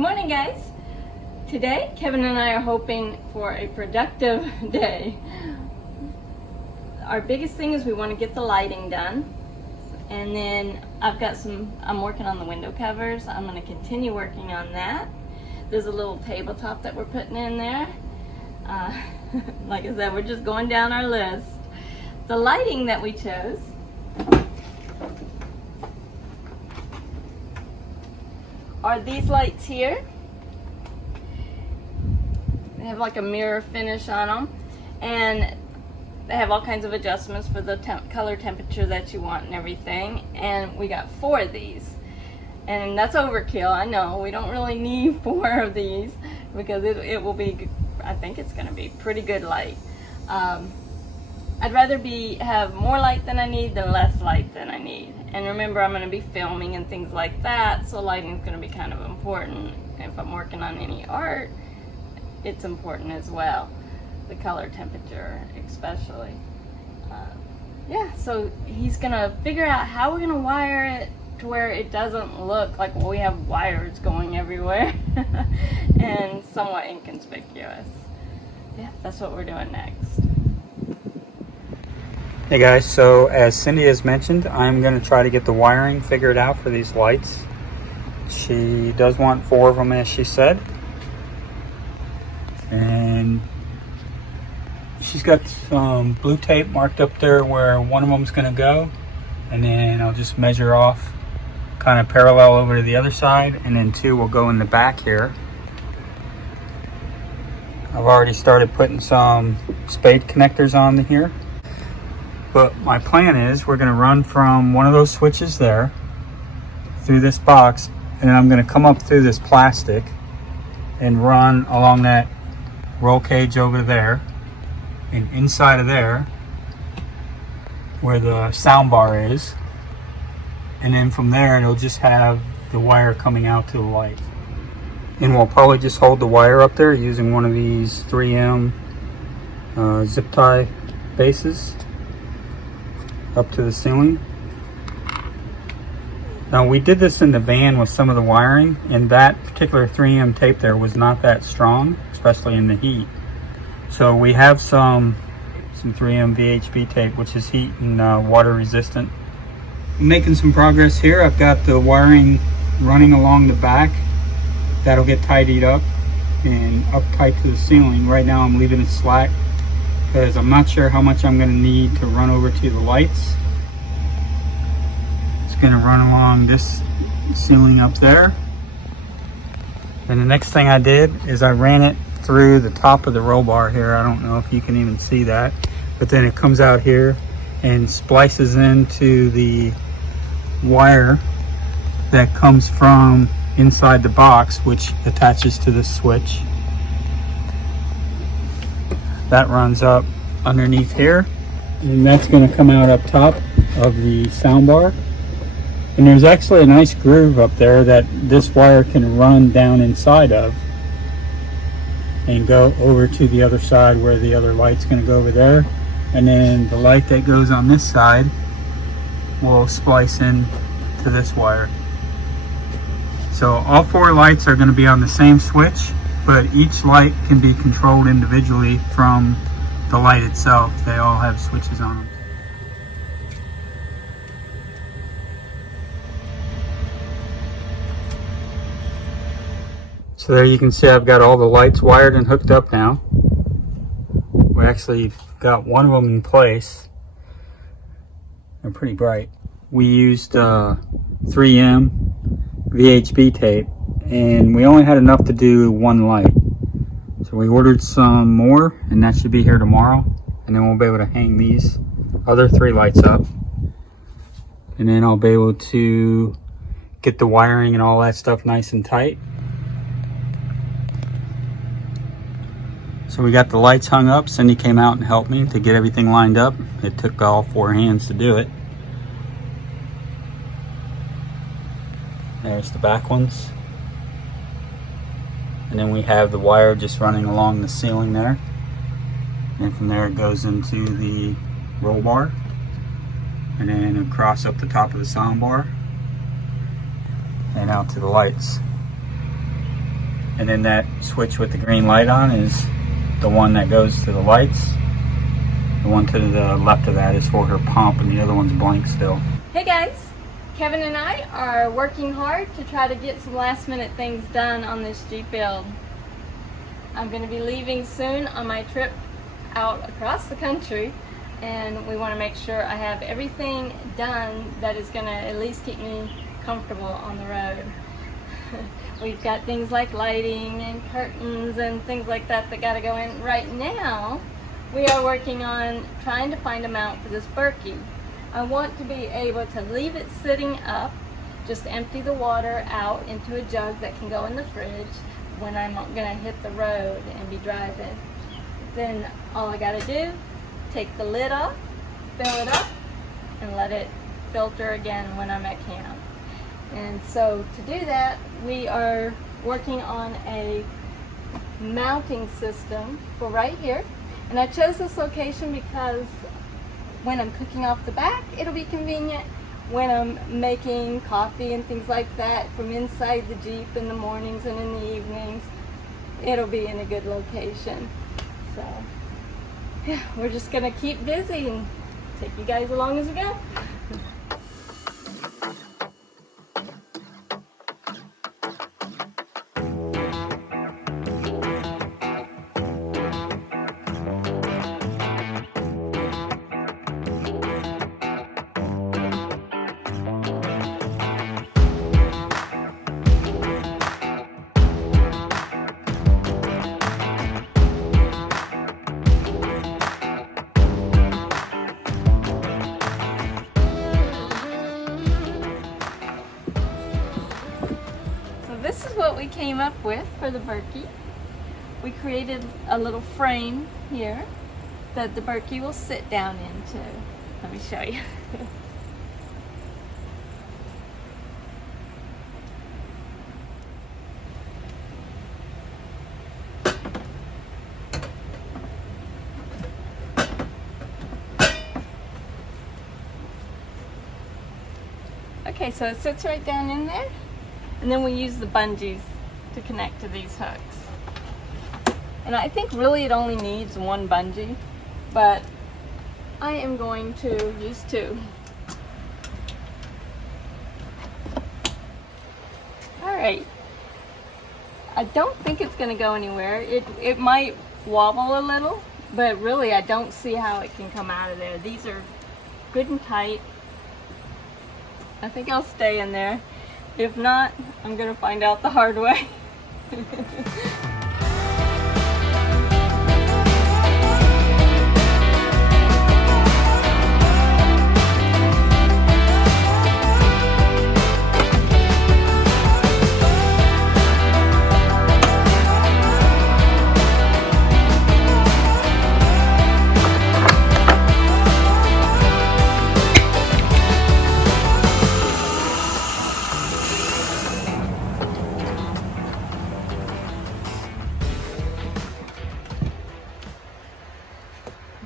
Good morning, guys. Today, Kevin and I are hoping for a productive day. Our biggest thing is we want to get the lighting done. And then I'm working on the window covers. I'm going to continue working on that. There's a little tabletop that we're putting in there. Like I said, we're just going down our list. The lighting that we chose are these lights here. They have like a mirror finish on them, and they have all kinds of adjustments for the color temperature that you want and everything. And we got 4 of these, and that's overkill. I know we don't really need 4 of these because it will be, I think it's going to be pretty good light. I'd rather have more light than I need than less light than I need. And remember, I'm going to be filming and things like that, so lighting is going to be kind of important. If I'm working on any art, it's important as well. The color temperature especially. Yeah, so he's going to figure out how we're going to wire it to where it doesn't look like we have wires going everywhere and somewhat inconspicuous. Yeah, that's what we're doing next. Hey guys, so as Cindy has mentioned, I'm going to try to get the wiring figured out for these lights. She does want 4 of them, as she said. And she's got some blue tape marked up there where one of them's going to go. And then I'll just measure off kind of parallel over to the other side. And then 2 will go in the back here. I've already started putting some spade connectors on here. But my plan is we're going to run from one of those switches there through this box, and then I'm going to come up through this plastic and run along that roll cage over there and inside of there where the sound bar is, and then from there it'll just have the wire coming out to the light. And we'll probably just hold the wire up there using one of these 3M zip tie bases up to the ceiling. Now, we did this in the van with some of the wiring, and that particular 3M tape there was not that strong, especially in the heat. So we have some 3M VHB tape, which is heat and water resistant. I'm making some progress here. I've got the wiring running along the back. That'll get tidied up and up tight to the ceiling. Right now I'm leaving it slack because I'm not sure how much I'm going to need to run over to the lights. It's going to run along this ceiling up there. And the next thing I did is I ran it through the top of the roll bar here. I don't know if you can even see that, but then it comes out here and splices into the wire that comes from inside the box, which attaches to the switch. That runs up underneath here, and that's going to come out up top of the sound bar. And there's actually a nice groove up there that this wire can run down inside of and go over to the other side where the other light's going to go over there. And then the light that goes on this side will splice in to this wire. So all 4 lights are going to be on the same switch, but each light can be controlled individually from the light itself. They all have switches on them. So there you can see I've got all the lights wired and hooked up now. We actually got one of them in place. They're pretty bright. We used 3M VHB tape, and we only had enough to do 1 light. So we ordered some more, and that should be here tomorrow. And then we'll be able to hang these other 3 lights up. And then I'll be able to get the wiring and all that stuff nice and tight. So we got the lights hung up. Cindy came out and helped me to get everything lined up. It took all 4 hands to do it. There's the back ones. And then we have the wire just running along the ceiling there. And from there it goes into the roll bar. And then across up the top of the sound bar. And out to the lights. And then that switch with the green light on is the one that goes to the lights. The one to the left of that is for her pump, and the other one's blank still. Hey guys, Kevin and I are working hard to try to get some last minute things done on this Jeep build. I'm going to be leaving soon on my trip out across the country, and we want to make sure I have everything done that is going to at least keep me comfortable on the road. We've got things like lighting and curtains and things like that got to go in. Right now, we are working on trying to find a mount for this Berkey. I want to be able to leave it sitting up, just empty the water out into a jug that can go in the fridge when I'm gonna hit the road and be driving. Then all I gotta do, take the lid off, fill it up, and let it filter again when I'm at camp. And so to do that, we are working on a mounting system for right here. And I chose this location because when I'm cooking off the back, it'll be convenient. When I'm making coffee and things like that from inside the Jeep in the mornings and in the evenings, it'll be in a good location. So yeah, we're just gonna keep busy and take you guys along as we go. This is what we came up with for the Berkey. We created a little frame here that the Berkey will sit down into. Let me show you. Okay, so it sits right down in there. And then we use the bungees to connect to these hooks. And I think really it only needs one bungee, but I am going to use two. Alright. I don't think it's going to go anywhere. It might wobble a little, but really I don't see how it can come out of there. These are good and tight. I think I'll stay in there. If not, I'm gonna find out the hard way.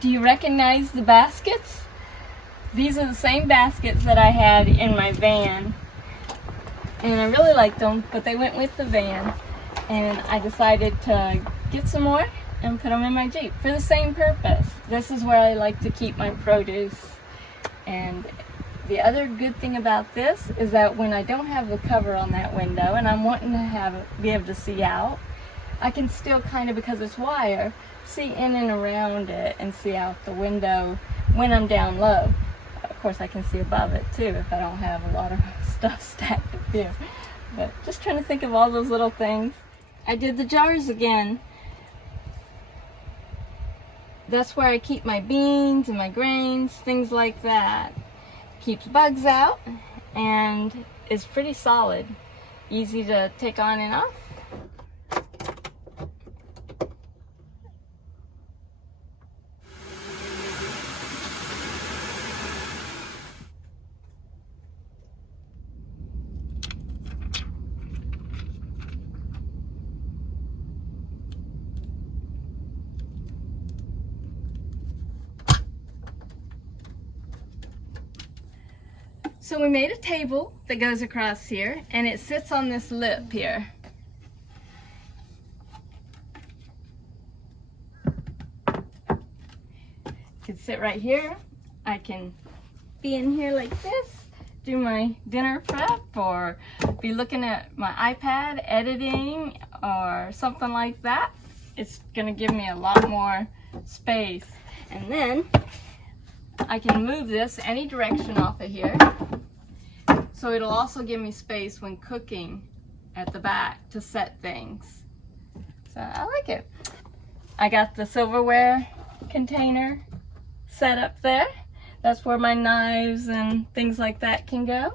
Do you recognize the baskets? These are the same baskets that I had in my van. And I really liked them, but they went with the van. And I decided to get some more and put them in my Jeep for the same purpose. This is where I like to keep my produce. And the other good thing about this is that when I don't have the cover on that window and I'm wanting to be able to see out, I can still kind of, because it's wire, see in and around it and see out the window when I'm down low. Of course I can see above it too if I don't have a lot of stuff stacked up here. But just trying to think of all those little things. I did the jars again. That's where I keep my beans and my grains, things like that. Keeps bugs out and is pretty solid. Easy to take on and off. So we made a table that goes across here, and it sits on this lip here. can sit right here. I can be in here like this, do my dinner prep, or be looking at my iPad editing or something like that. It's gonna give me a lot more space. And then I can move this any direction off of here. So it'll also give me space when cooking at the back to set things. So I like it. I got the silverware container set up there. That's where my knives and things like that can go.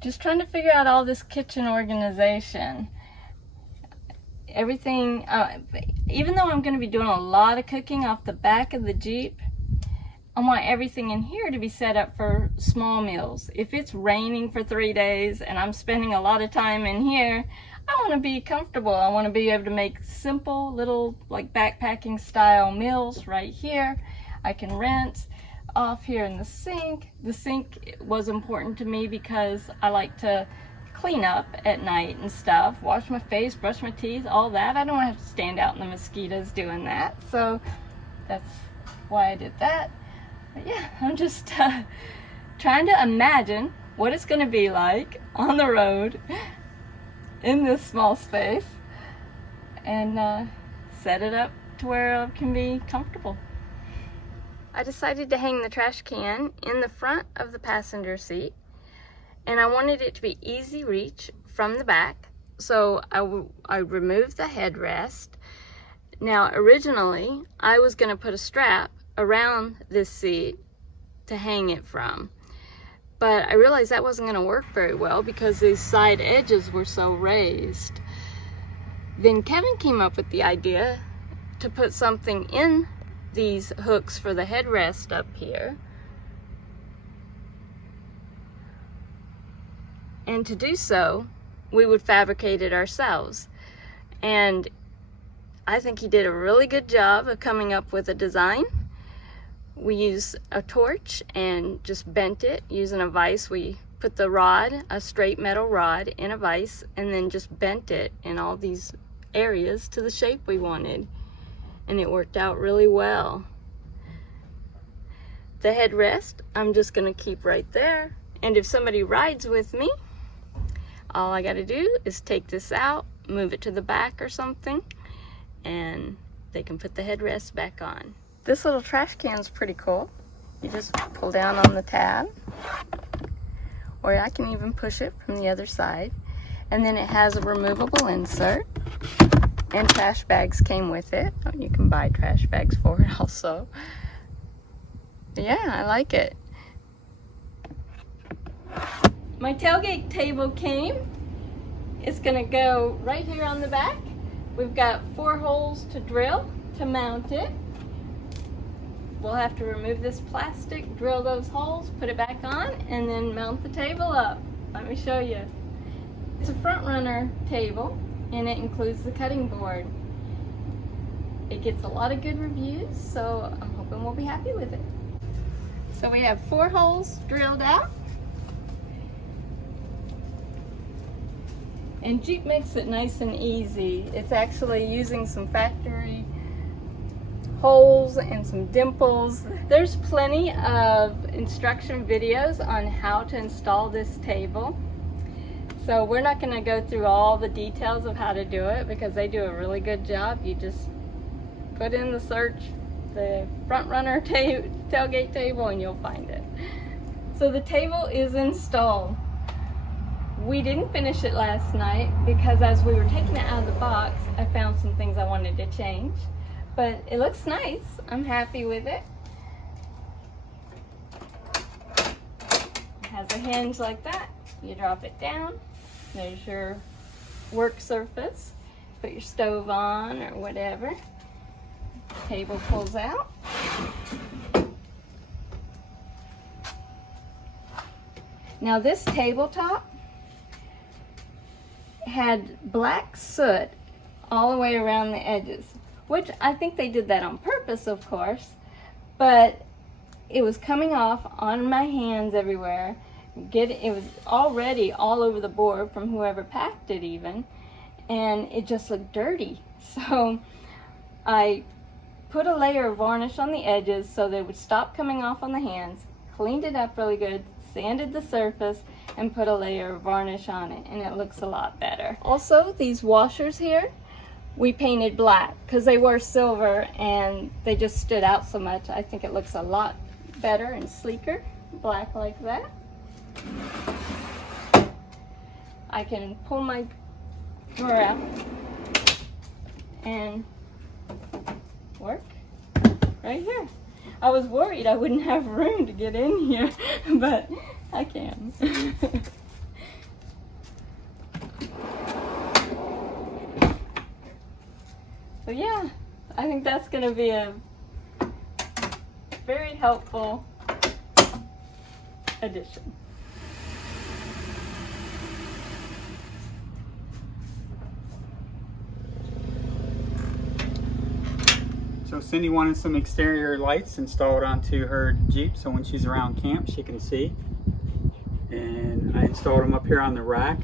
Just trying to figure out all this kitchen organization. Everything, even though I'm going to be doing a lot of cooking off the back of the Jeep, I want everything in here to be set up for small meals. If it's raining for 3 days and I'm spending a lot of time in here, I want to be comfortable. I want to be able to make simple little like backpacking style meals right here. I can rinse off here in the sink. The sink was important to me because I like to clean up at night and stuff, wash my face, brush my teeth, all that. I don't want to have to stand out in the mosquitoes doing that. So that's why I did that. But yeah, I'm just trying to imagine what it's going to be like on the road in this small space, and set it up to where I can be comfortable. I decided to hang the trash can in the front of the passenger seat, and I wanted it to be easy reach from the back, so I removed the headrest. Now originally I was going to put a strap around this seat to hang it from, but I realized that wasn't going to work very well because these side edges were so raised. Then Kevin came up with the idea to put something in these hooks for the headrest up here. And to do so, we would fabricate it ourselves. And I think he did a really good job of coming up with a design. We used a torch and just bent it using a vise. We put the rod, a straight metal rod, in a vise, and then just bent it in all these areas to the shape we wanted. And it worked out really well. The headrest, I'm just gonna keep right there. And if somebody rides with me, all I gotta do is take this out, move it to the back or something, and they can put the headrest back on. This little trash can is pretty cool. You just pull down on the tab, or I can even push it from the other side. And then it has a removable insert, and trash bags came with it. You can buy trash bags for it also. Yeah, I like it. My tailgate table came. It's gonna go right here on the back. We've got 4 holes to drill to mount it. We'll have to remove this plastic, drill those holes, put it back on, and then mount the table up. Let me show you. It's a front runner table, and it includes the cutting board. It gets a lot of good reviews, so I'm hoping we'll be happy with it. So we have 4 holes drilled out. And Jeep makes it nice and easy. It's actually using some factory holes and some dimples. There's plenty of instruction videos on how to install this table. So we're not going to go through all the details of how to do it because they do a really good job. You just put in the search, the front runner tailgate table, and you'll find it. So the table is installed. We didn't finish it last night because as we were taking it out of the box, I found some things I wanted to change. But it looks nice. I'm happy with it. It has a hinge like that. You drop it down. There's your work surface. Put your stove on or whatever. Table pulls out. Now this tabletop had black soot all the way around the edges, which I think they did that on purpose, of course, but it was coming off on my hands everywhere. It was already all over the board from whoever packed it even, and it just looked dirty. So I put a layer of varnish on the edges so they would stop coming off on the hands, cleaned it up really good, sanded the surface, and put a layer of varnish on it, and it looks a lot better. Also, these washers here, we painted black because they were silver and they just stood out so much. I think it looks a lot better and sleeker, black like that. I can pull my drawer out and work right here. I was worried I wouldn't have room to get in here, but I can. So yeah, I think that's going to be a very helpful addition. So Cindy wanted some exterior lights installed onto her Jeep so when she's around camp she can see. And I installed them up here on the rack,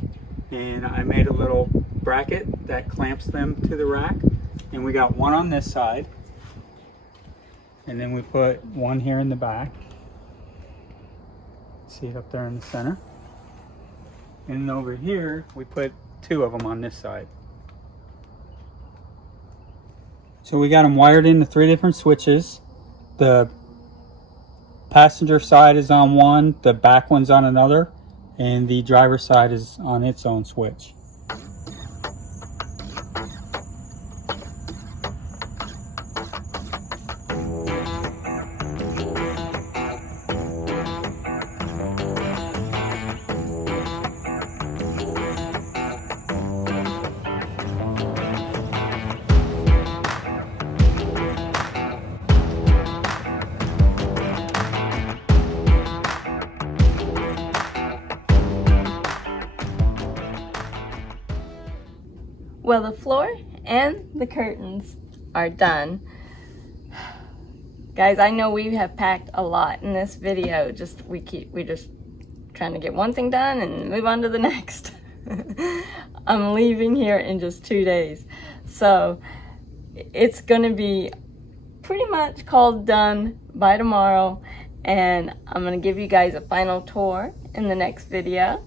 and I made a little bracket that clamps them to the rack. And we got one on this side, and then we put one here in the back. See it up there in the center. And then over here we put two of them on this side. So we got them wired into 3 different switches. The passenger side is on one, the back one's on another, and the driver side is on its own switch. Well, the floor and the curtains are done. Guys, I know we have packed a lot in this video. We just trying to get one thing done and move on to the next. I'm leaving here in just 2 days. So it's gonna be pretty much called done by tomorrow, and I'm gonna give you guys a final tour in the next video.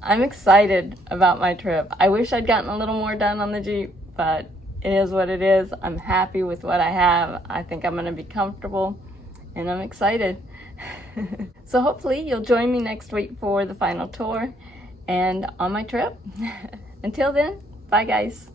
I'm excited about my trip. I wish I'd gotten a little more done on the Jeep, but it is what it is. I'm happy with what I have. I think I'm gonna be comfortable, and I'm excited. So hopefully you'll join me next week for the final tour and on my trip. Until then, bye guys.